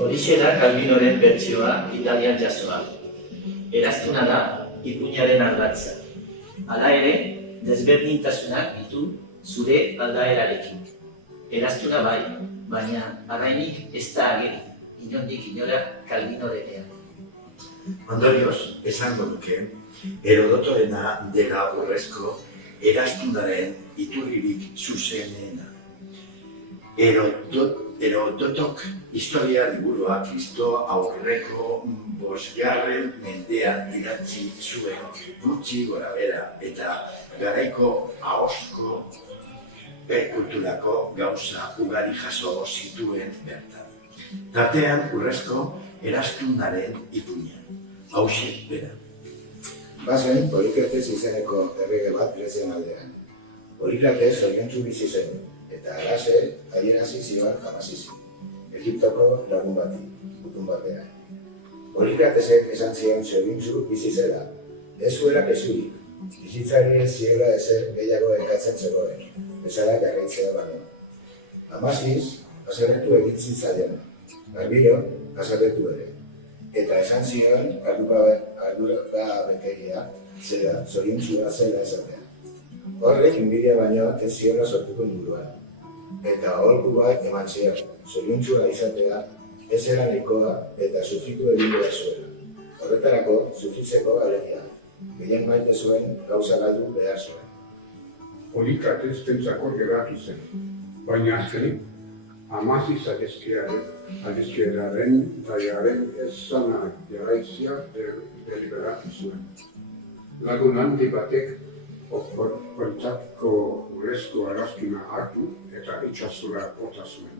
Horixe da Calvinoren bertsioa Italian jasoa. Eraztuna da ipuinaren ardatza. Hala ere, desberdintasunak ditu zure aldaerarekin. Eraztuna bai, baina arainik ez da ageri, inondik inora Calvinorenean. Ondorioz, esango duke, Herodotorena dela urrezko eraztunaren iturririk zuzenena. Herodotok historia liburua Kristo aurreko 5. mendean idatzi zuen gutxi gorabehera eta garaiko ahozko kulturako gauza ugari jaso zituen bertan. Tartean urrezko eraztunaren ipuina. Hauxe bera. Bazen, Polikrates izeneko errege bat Grezian aldean. Polikrates zoriontsu bizi zen, eta alase adierazi zioan Amazizi, Egiptoko lagun bati, gutun batean. Polikratesek esan zion zoriontsu bizi zela, ez zuela kesurik, bizitzari ez ziola ezer gehiago ekatzen zegoen, bezala jarraitzea baino. Amaziz, haserretu egin zitzaion, Garbilo, haserretu ere. Eta esan zion ardurabekeria zela, zoriontsua zela esatea. Horrek inbidia baino ez ziola sortuko inguruan. Eta aholku bat eman zion, zoriontsua izatea ez zela nahikoa eta sufritu egin behar zuela. Horretarako, sufritzeko alegia, gehien maite zuen gauza galdu behar zuen. Polikrates pentsako geratu zen, baina azkenik, Amaziz adizkieraren taiaren ezana jarraitzia deliberatu zuen. Lagun handi batek Politatiko urrezko arraztuna hartu eta itxasura bota zuen.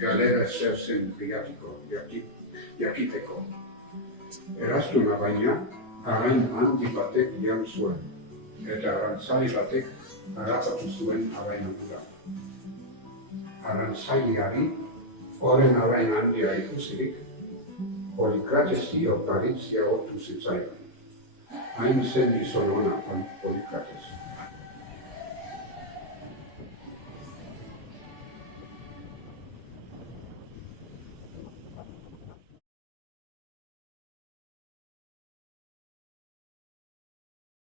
Galera zer zen jakiteko. Eraztuna baina, arain handi batek jan zuen, eta arantzai batek harrapatu zuen arainadura. Arantzaileari, horren arain handia ikusirik, Polikrates dio baritzia otu zitzaion. Hain zen gizon ona Polikrates.